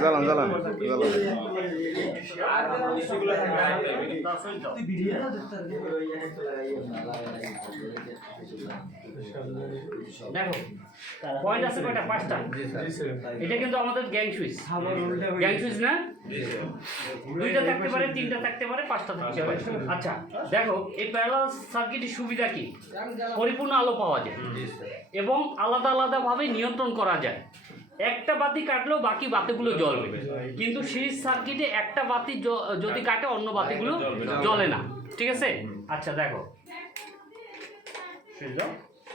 জ্বালান জ্বালান জ্বালান দেখো পয়েন্ট আছে কয়টা? 5টা। এটা কিন্তু আমাদের গ্যাং সুইচ না? 2টা থাকতে পারে, 3টা থাকতে পারে, 5টা থাকতে পারে। আচ্ছা দেখো, এই প্যারালাল সার্কিটের সুবিধা কি? পরিপূর্ণ আলো পাওয়া যায় এবং আলাদা আলাদাভাবে নিয়ন্ত্রণ করা যায়। একটা বাতি কাটলেও বাকি বাতিগুলো জ্বলবে, কিন্তু সিরিজ সার্কিটে একটা বাতি যদি কাটে অন্য বাতিগুলো জ্বলে না। ঠিক আছে? আচ্ছা দেখো,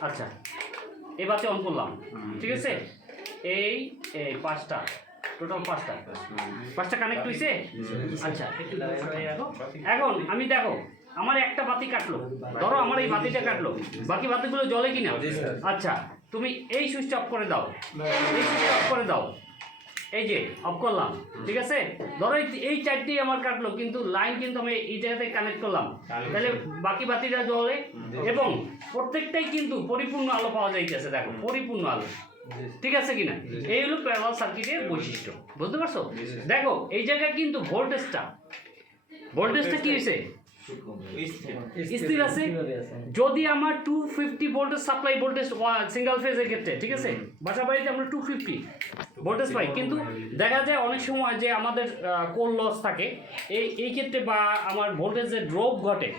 আচ্ছা এই বাতি অন করলাম, ঠিক আছে? এই 5টা, টোটাল 5টা কানেক্ট হয়েছে। আচ্ছা একটু এখন আমি দেখো, আমার একটা বাতি কাটলো, ধরো আমার এই বাতিটা কাটলো, বাকি বাতিগুলো জ্বলে কিনা? আচ্ছা তুমি এই সুইচটা অফ করে দাও, এই সুইচটা অফ করে দাও, এই যে অফ করলাম, ঠিক আছে? ধরো এই 4টি আমার কাটলো, কিন্তু লাইন কিন্তু আমি এই জায়গাতে কানেক্ট করলাম, তাহলে বাকি বাতিটা জ্বলে এবং প্রত্যেকটাই কিন্তু পরিপূর্ণ আলো পাওয়া যাইতেছে। দেখো পরিপূর্ণ আলো, ঠিক আছে কিনা? এই হলো প্যারালাল সার্কিটের বৈশিষ্ট্য, বুঝতে পারছো? দেখো এই জায়গায় কিন্তু ভোল্টেজটা কি হয়েছে? স্থির আছে। যদি আমার 250 ভোল্টেজ সাপ্লাই ভোল্টেজ সিঙ্গেল ফেজের ক্ষেত্রে, ঠিক আছে, বাসা বাড়িতে আমরা 250 ভোল্টেজ পাই, কিন্তু দেখা যায় অনেক সময় যে আমাদের কোর লস থাকে, এই ক্ষেত্রে বা আমার ভোল্টেজের ড্রপ ঘটে,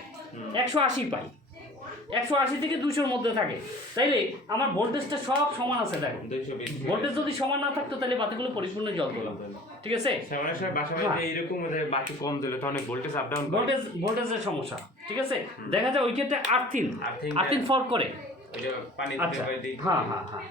180 পাই, 180 থেকে 200-র মধ্যে থাকে, তাইলে আমার ভোল্টেজটা সব সমান আছে। দেখো ভোল্টেজ যদি সমান না থাকতো তাহলে বাতিগুলো পরিপূর্ণ জ্বলতো না, ঠিক আছে? এইরকম বাতি কম দিলে তো অনেক ভোল্টেজ আপ ডাউন, ভোল্টেজের সমস্যা, ঠিক আছে? দেখা যায় ওই ক্ষেত্রে আর্থিন ফল্ট করে। পানি আচ্ছা হ্যাঁ হ্যাঁ হ্যাঁ